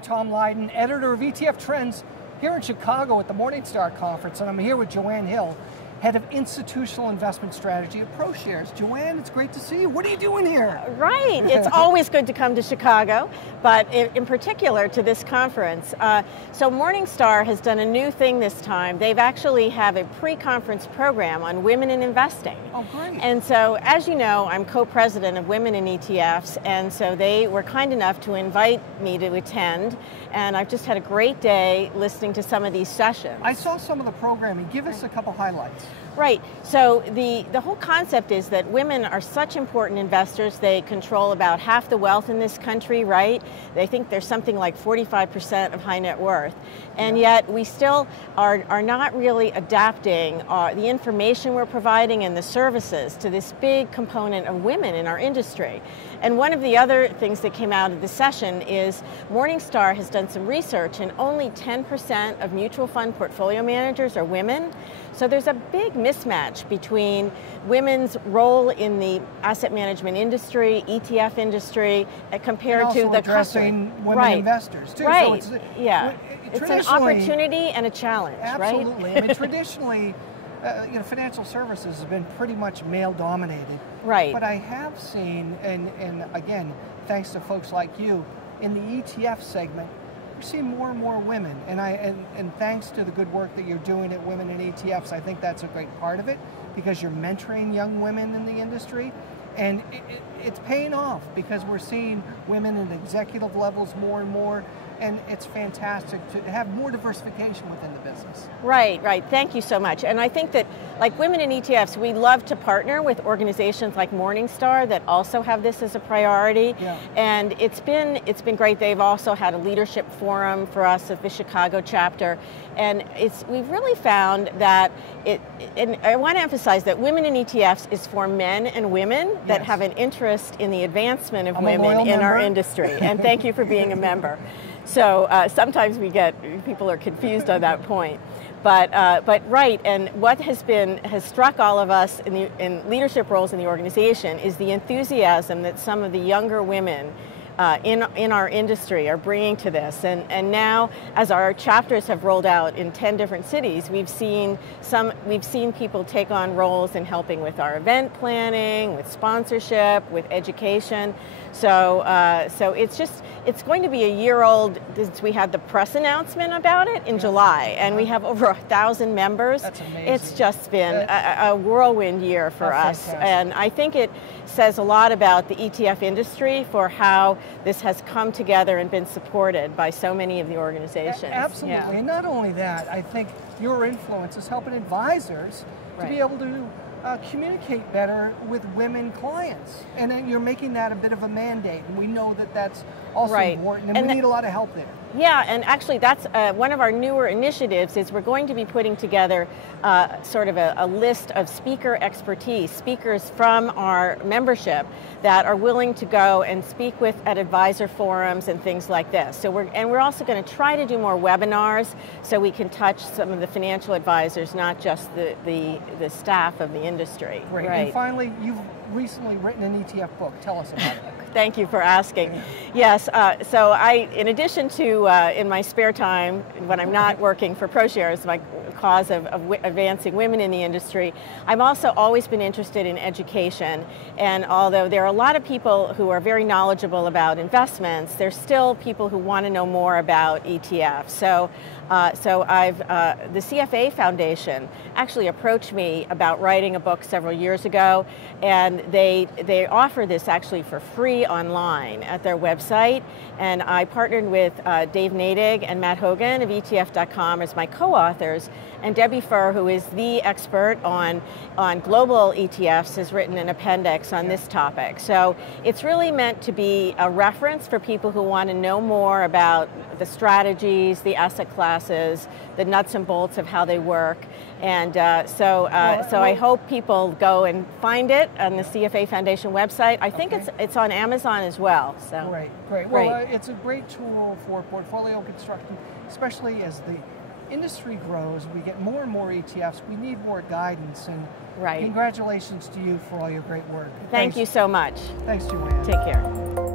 I'm Tom Lydon, editor of ETF Trends here in Chicago at the Morningstar Conference, and I'm here with Joanne Hill, head of institutional investment strategy at ProShares. Joanne, it's great to see you. What are you doing here? Right, it's always good to come to Chicago, but in particular to this conference. So Morningstar has done a new thing this time. They've actually have a pre-conference program on women in investing. Oh, great. And so, as you know, I'm co-president of Women in ETFs, and so they were kind enough to invite me to attend, and I've just had a great day listening to some of these sessions. I saw some of the programming. Give us a couple highlights. Right, so the whole concept is that women are such important investors. They control about half the wealth in this country, right? They think there's something like 45% of high net worth. And yet we still are not really adapting the information we're providing and the services to this big component of women in our industry. And one of the other things that came out of the session is Morningstar has done some research, and only 10% of mutual fund portfolio managers are women. So there's a big mismatch between women's role in the asset management industry, ETF industry, compared to the addressing women investors too. Right. So it's an opportunity and a challenge. Absolutely. Right? I mean, traditionally, financial services has been pretty much male dominated. Right. But I have seen, and again, thanks to folks like you, in the ETF segment, we're seeing more and more women, and thanks to the good work that you're doing at Women in ETFs, I think that's a great part of it, because you're mentoring young women in the industry, and it's paying off, because we're seeing women at executive levels more and more, and it's fantastic to have more diversification within the business. Right, right. Thank you so much. And I think that, like Women in ETFs, we love to partner with organizations like Morningstar that also have this as a priority. Yeah. And it's been great. They've also had a leadership forum for us at the Chicago chapter. And we've really found that and I want to emphasize that Women in ETFs is for men and women that have an interest in the advancement of women in our industry. And thank you for being a member. So sometimes people are confused on that point. But right, and what has struck all of us in leadership roles in the organization is the enthusiasm that some of the younger women in our industry are bringing to this, and now as our chapters have rolled out in 10 different cities, we've seen people take on roles in helping with our event planning, with sponsorship, with education. So it's going to be a year old since we had the press announcement about it in July, and we have over 1,000 members. That's amazing. It's just been a whirlwind year for us, fantastic. and I think it says a lot about the ETF industry for how this has come together and been supported by so many of the organizations. Absolutely, Yeah. and not only that, I think your influence is helping advisors to be able to communicate better with women clients, and then you're making that a bit of a mandate, and we know that that's also important, and we need a lot of help there. Yeah, and actually that's one of our newer initiatives is we're going to be putting together sort of a list of speaker expertise, speakers from our membership that are willing to go and speak at advisor forums and things like this. So we're also going to try to do more webinars so we can touch some of the financial advisors, not just the staff of the industry. Great. Right. And finally, you've recently written an ETF book. Tell us about it. Thank you for asking. Yes, so in addition to in my spare time, when I'm not working for ProShares, my cause of advancing women in the industry, I've also always been interested in education. And although there are a lot of people who are very knowledgeable about investments, there's still people who want to know more about ETFs. So the CFA Foundation actually approached me about writing a book several years ago, and they offer this actually for free online at their website. And I partnered with Dave Nadig and Matt Hogan of ETF.com as my co-authors, and Debbie Furr, who is the expert on global ETFs, has written an appendix on this topic. So it's really meant to be a reference for people who want to know more about the strategies, the asset classes, the nuts and bolts of how they work. And so I hope people go and find it on the CFA Foundation website. I think it's on Amazon as well. So Great. Well, it's a great tool for portfolio construction, especially as the industry grows. We get more and more ETFs. We need more guidance. And congratulations to you for all your great work. Thank you so much. Thanks, Joanne. Take care.